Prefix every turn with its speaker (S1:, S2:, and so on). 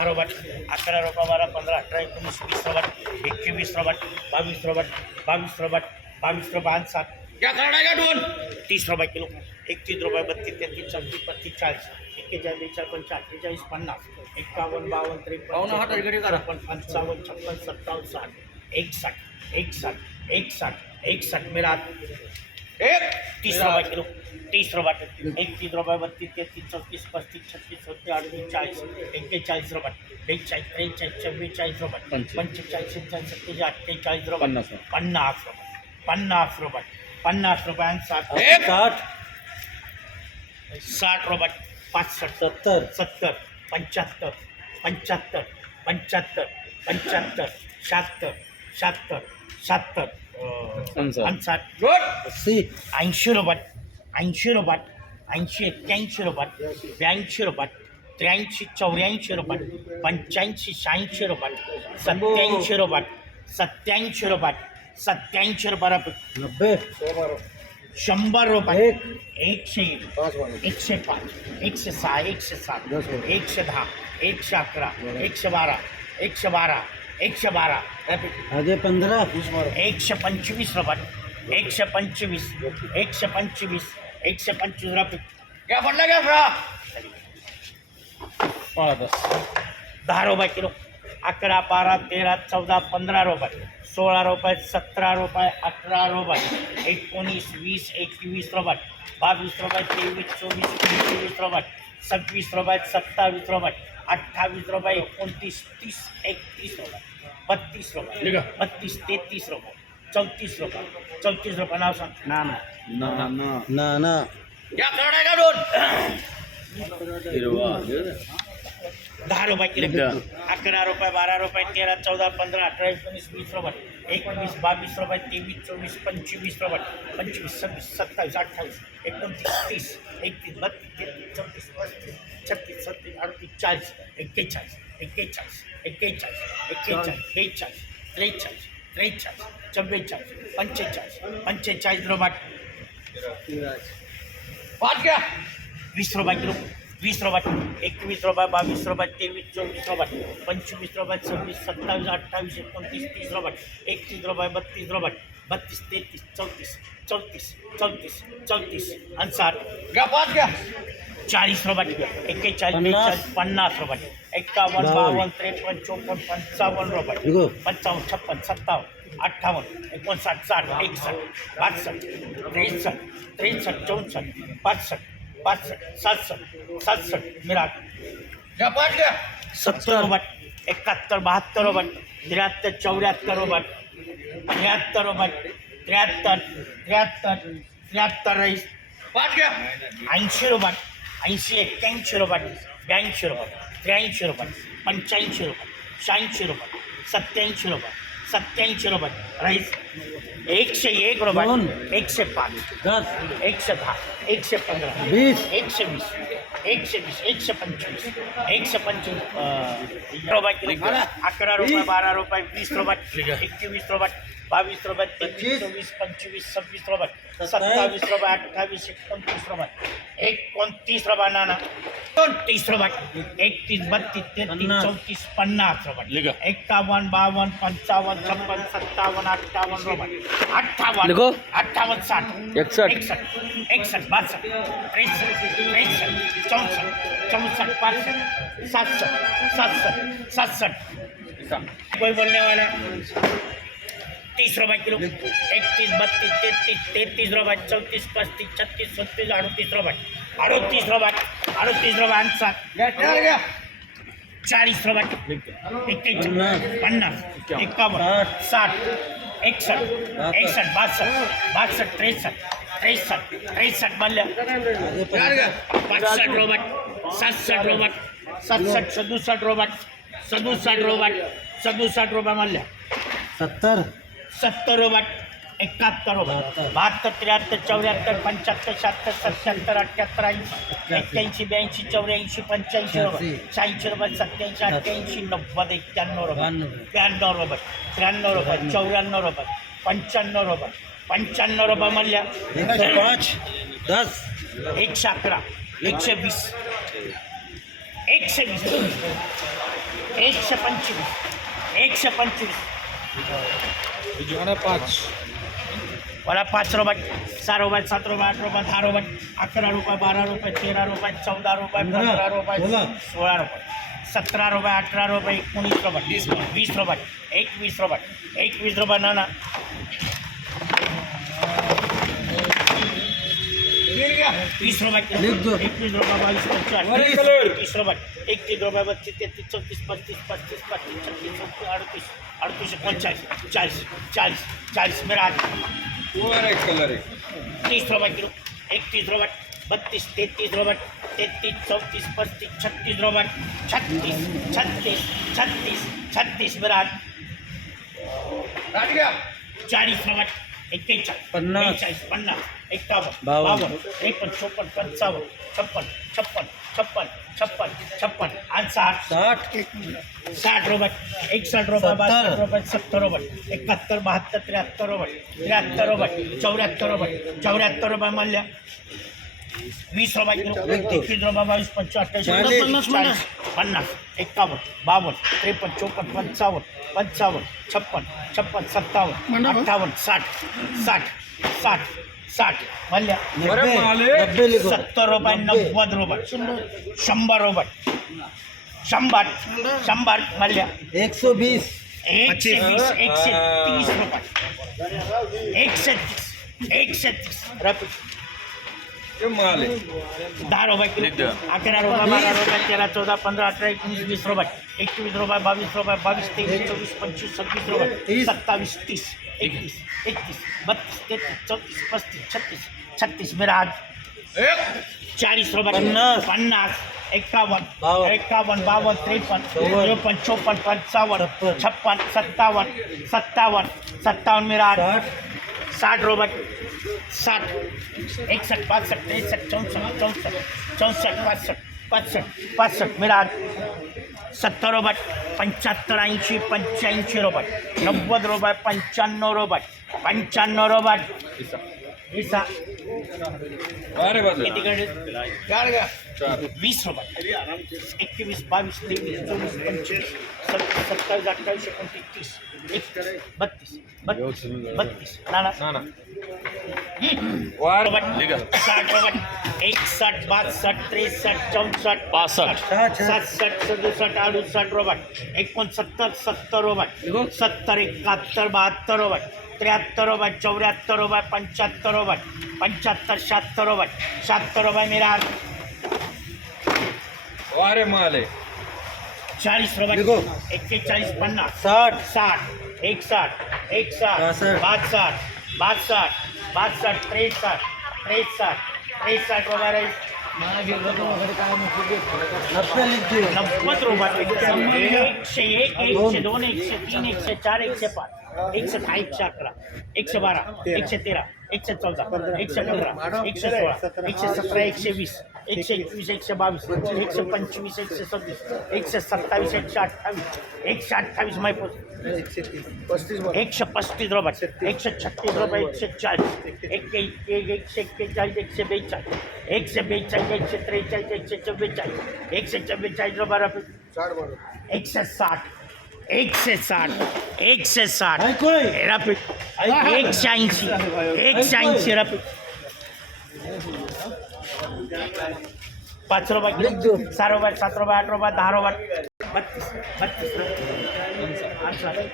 S1: Robot अकरा रुपये बारा पंधरा अठरा एकोणीस वीस रोबट एकवीस रोबट बावीस रोबट बावीस रोबट बावीस रुपये आणि सात
S2: या करणार का दोन.
S1: तीस रुपये किलो. एकतीस रुपये बत्तीस तेहतीस चौतीस पस्तीस चाळीस. एक्केचाळीस बेचाळीस पंचाळीस अठ्ठेचाळीस पन्नास. एकावन्न बावन्न
S2: पाहुणा हात इकडे करा.
S1: त्रेपन्न पंचावन्न छप्पन सत्तावन्न साठ एकसष्ट एकसष्ट एकसष्ट एकसष्ट मेरा
S2: एक
S1: तीस रुपये किलो तीस रुपये एकतीस रुपये बत्तीस तेहतीस चौतीस पस्तीस छत्तीस सत्तीस अडतीस चाळीस एक्केचाळीस रुपये बेचाळीस त्रेचाळीस चव्वेचाळीस रुपये
S2: पंचेचाळीस.
S1: पंचेचाळीस सत्तेचाळीस सत्तेचाळीस अठ्ठेचाळीस रुपये
S2: पन्नास रुपये.
S1: पन्नास रुपये पन्नास रुपये पन्नास रुपये साठ
S3: साठ।
S1: साठ रुपये पासष्ट
S3: सत्तर।
S1: सत्तर पंच्याहत्तर पंच्याहत्तर पंच्याहत्तर पंच्याहत्तर शहात्तर शहात्तर शहात्तर
S2: पंचावन्न.
S1: आणि साठ
S2: दोन
S3: अस्सी
S1: ऐंशी रुपये ऐंशी एक्क्याऐंशी रुपये ब्याऐंशी रुपये त्र्याऐंशी चौऱ्याऐंशी रुपये पंच्याऐंशी शहाऐंशी रुपये सत्याऐंशी रुपये सत्याऐंशी रुपये सत्याऐंशी रुपये शंभर रुपये
S3: एक
S1: एकशे एक एकशे पाच एकशे सहा एकशे सात. एकशे दहा एकशे अकरा एकशे बारा एकशे बारा एकशे बारा
S3: आगे पंधरा
S1: एकशे पंचवीस रुपये। एकशे पंचवीस एकशे पंचवीस एकशे पंचवीस रुपये।
S2: या पडला का सहा
S1: पाळा बस दहा रुपये किलो। अकरा बारा तेरा चौदा पंधरा रुपये। सोळा रुपये सतरा रुपये अठरा रुपये। एकोणीस वीस एकवीस रुपये। बावीस रुपये तेवीस चोवीस पंचवीस रुपये। सव्वीस रुपये, सत्तावीस रुपये। अठ्ठावीस रुपये एकोणतीस तीस एकतीस रुपये। बत्तीस
S2: लिहा.
S1: बत्तीस तेहतीस रुपये चौतीस रुपये चौतीस रुपये नाव सांग। ना ना
S2: ना ना
S3: ना ना
S2: या करणार का दोन हिरवा।
S1: दहा रुपये किलो।
S2: एकदा.
S1: अकरा रुपये बारा रुपये तेरा चौदा पंधरा अठरा एकोणीस वीस रुपये एकवीस, बावीस रुपये तेवीस, चोवीस, पंचवीस रुपये पंचवीस, सव्वीस, सत्तावीस, अठ्ठावीस, एकोणतीस, तीस, एकतीस, बत्तीस तेहतीस चौतीस, पस्तीस, छत्तीस, सत्तीस, अडतीस, चाळीस, एक्केचाळीस एक्केचाळीस एक्केचाळीस एक्केचाळीस, बेचाळीस, त्रेचाळीस त्रेचाळीस, चव्वेचाळीस, पंचेचाळीस पंचेचाळीस रुपये
S2: पाच घ्या
S1: वीस रुपये किलो. वीस रुपये एकवीस रुपये बावीस रुपये तेवीस चोवीस रुपये पंचवीस रुपये सव्वीस सत्तावीस अठ्ठावीस एकोणतीस तीस रुपये एकतीस रुपये बत्तीस रुपये बत्तीस तेहतीस चौतीस चौतीस चौतीस चौतीस आणि साठ
S2: घ्या पाच घ्या
S1: चाळीस रुपये एक्केचाळीस
S3: पन्नास.
S1: रुपये एक्कावन्न
S3: बावन्न.
S1: त्रेपन्न चोपन्न पंचावन्न रुपये पंचावन्न छप्पन सत्तावन्न अठ्ठावन्न एकोणसाठ साठ एकसष्ट बासष्ट त्रेसष्ट त्रेसष्ट चौसष्ट पासष्ट सत्तर रुपये एकाहत्तर बहात्तर रुपये त्र्याहत्तर चौऱ्याहत्तर रुपये त्र्याहत्तर रुपये त्र्याहत्तर त्र्याहत्तर त्र्याहत्तर रईस
S2: पाच घ्या
S1: ऐंशी रुपये ऐंशी एक्क्याऐंशी रुपये ब्याऐंशी रुपये त्र्याऐंशी रुपये पंच्याऐंशी रुपये शहाऐंशी रुपये सत्याऐंशी रुपये सत्याऐंशी रुपये. राईस एकशे एक रुपये. एकशे पाच.
S3: दस.
S1: एकशे दहा. एकशे पंधरा.
S3: वीस.
S1: एकशे वीस. एकशे वीस. एकशे पंचवीस. एकशे पंचवीस रुपये किलो. अकरा रुपये बारा रुपये वीस रुपये एकवीस रुपये बावीस रुपये तेवीस चोवीस पंचवीस सव्वीस रुपये. सत्तावीस रुपये अठ्ठावीस एकोणतीस रुपये. एकोणतीस रुपये नाना. तीस रुपये एकतीस बत्तीस तेहतीस चौतीस पन्नास रुपये छप्पन रुपये
S2: लिखो.
S1: साठ। कोई बोलने वाला? तीस रुपये किलो। एकतीस बत्तीस तेहतीस तेहतीस रुपये चौतीस पस्तीस छत्तीस सत्तीस अडतीस रुपये अडतीस रुपये अडतीस रुपये आणि सात
S2: घ्या चार घ्या
S1: चाळीस रुपये एक्केचाळीस पन्नास एकावन्न साठ एकसष्ट एकसष्ट बासष्ट बासष्ट त्रेसष्ट त्रेसष्ट त्रेसष्ट म्हणल्या
S3: आगे
S2: चार घ्या
S1: पासष्ट रोबट
S3: सत्तर
S1: सत्तर रोबट बहात्तर त्र्याहत्तर चौऱ्याहत्तर पंच्याहत्तर शहात्तर सत्याहत्तर अठ्ठ्याहत्तर ऐंशी एक्क्याऐंशी ब्याऐंशी चौऱ्याऐंशी पंच्याऐंशी रोबट शहाऐंशी रुपये सत्याऐंशी अठ्ठ्याऐंशी नव्वद एक्क्याण्णव रुपये
S3: ब्याण्णव.
S1: रुपये त्र्याण्णव रुपये चौऱ्याण्णव रुपये पंच्याण्णव रुपये पंच्याण्णव रुपये
S3: एकशे पाच दस।
S1: एकशे अकरा एकशे वीस एकशे वीस एकशे पंचवीस एकशे पंचवीस
S2: पाच
S1: मला पाच रुपये सहा रुपये सात रुपये आठ रुपये दहा रुपये अकरा रुपये बारा रुपये तेरा रुपये चौदा रुपये
S3: पंधरा.
S1: पंधरा रुपये
S3: बोला.
S1: सोळा रुपये सतरा रुपये अठरा रुपये एकोणीस रुपये वीस वीस रुपये एकवीस रुपये एकवीस रुपये ना ना वीस रुपये
S3: लिख
S1: एकवीस रुपये बावीस पंचवीस तीस रुपये एकतीस रुपये बत्तीस तेहतीस चौतीस पस्तीस पस्तीस पस्तीस छत्तीस अडतीस अडतीस पंचाळीस चाळीस चाळीस चाळीस मेरा हात
S2: वर एक कलर
S1: तीस रोबट किलो एकतीस रुपये बत्तीस तैतीस रोबट तैतीस चौंतीस पच्चीस छत्तीस रोबट छत्तीस छत्तीस छत्तीस छत्तीस मेरा
S2: चालीस
S1: रोबट इक्कीस पन्ना
S3: पन्नास।
S1: एकावन्न
S3: बावन्न.
S1: त्रेपन्न चोपन्न पंचावन्न छप्पन छप्पन छप्पन छप्पन छप्पन आणि साठ
S3: साठ
S1: साठ एकसष्ट रुपये
S3: सत्तर.
S1: बासष्ट रुपये सत्तर रुपये एकाहत्तर बहात्तर त्र्याहत्तर रुपये त्र्याहत्तर रुपये चौऱ्याहत्तर रुपये चौऱ्याहत्तर रुपये म्हणल्या वीस
S3: व्यक्ती.
S1: एकवीस रुपये बावीस पंचवीस. अठ्ठावीस पन्नास एकावन्न बावन्न त्रेपन्न चोपन्न पंचावन्न पंचावन्न छप्पन छप्पन सत्तावन्न अठ्ठावन्न साठ साठ साठ साठ म्हणल्या
S3: नब्बे
S2: माले.
S3: नब्बे लिखो
S1: सत्तर रुपये
S3: नब्बे.
S1: नव्वद रुपये शंभर रुपये शंभर शंभर म्हणल्या
S3: एक सौ बीस
S1: एकशे
S3: पच्चीस.
S1: वीस एकशे. तीस रुपये एकशे तीस एकशे तीस
S2: आहे
S1: दहा रुपये किलो अकरा रुपये बारा रुपये तेरा चौदा पंधरा अठरा एकोणीस वीस रुपये एकवीस रुपये बावीस रुपये बावीस तेवीस चोवीस पंचवीस सव्वीस रुपये सत्तावीस तीस एकतीस एकतीस बत्तीस तेहतीस चौतीस पस्तीस छत्तीस छत्तीस मेरा चाळीस रुपये
S3: पन्नास.
S1: पन्नास एकावन्न
S3: बावन्न.
S1: एकावन्न बावन्न त्रेपन्न
S3: चौवन्न.
S1: त्रेपन्न चोपन्न पंचावन्न
S3: छप्पन.
S1: सत्तावन्न सत्तावन्न सत्तावन्न मेरा
S3: साठ
S1: साठ रोबट, साठ, इकसठ पासष्ट तिरसठ, चौंसठ चौंसठ चौंसठ पासष्ट पासष्ट पासष्ट मेरा सत्तर रोबट पंचहत्तर ऐंशी, पंच्याऐंशी रोबट, नव्वद रोबट, पंच्याण्णव रोबट, पंच्याण्णव हिसा
S2: अरे
S1: वीस रुपये. एकवीस बावीस तेवीस चोवीस पंचवीस सत्तावीस अठ्ठावीस एकोणतीस तीस बत्तीस बत्तीस बत्तीस. नाना.
S2: ना ना. वार.
S1: साठ रुपये एकसष्ट बासष्ट त्रेसष्ट चौसष्ट
S2: पासष्ट
S1: सातसष्ट सदुसष्ट अडुसष्ट रुपये एकोणसत्तर सत्तर रुपये सत्तर एकाहत्तर बहात्तर रुपये त्र्याहत्तर रुपये चौऱ्याहत्तर रुपये पंच्याहत्तर रुपये पंच्याहत्तर शहात्तर रुपये शहात्तर रुपये मेरा
S2: वारे माल।
S1: चाळीस रुपये
S3: लिखो.
S1: एक्केचाळीस पन्नास।
S3: साठ।
S1: साठ एकसाठ एकसाठ
S3: बासष्ट.
S1: बासष्ट बासष्ट बासष्ट त्रेसष्ट त्रेसष्ट त्रेसष्ट वगैरे।
S3: नब्बे
S1: एकशे एक एकशे तीन एकशे चार एकशे पाच एकशे दहा एकशे अकरा एकशे बारा एकशे तेरा एकशे चौदा एकशे पंधरा एकशे सोळा एकशे सतरा एकशे वीस एकशे एकवीस एकशे बावीस एकशे पंचवीस एकशे सव्वीस एकशे सत्तावीस एकशे अठ्ठावीस एकशे अठ्ठावीस मैपूर एकशे पस्तीस रुपये एकशे छत्तीस रुपये एकशे चाळीस एक एक- एकशे एक्केचाळीस एकशे बेचाळीस एकशे बेचाळीस एकशे त्रेचाळीस एकशे चव्वेचाळीस एकशे चव्वेचाळीस रुपये एकशे साठ एकशे साठ एकशे साठ एकशे ऐंशी एकशे ऐंशी रुपये
S3: लिख दो.
S1: सहा रुपये सात रुपये आठ रुपये दहा रुपये बत्तीस बत्तीस रुपये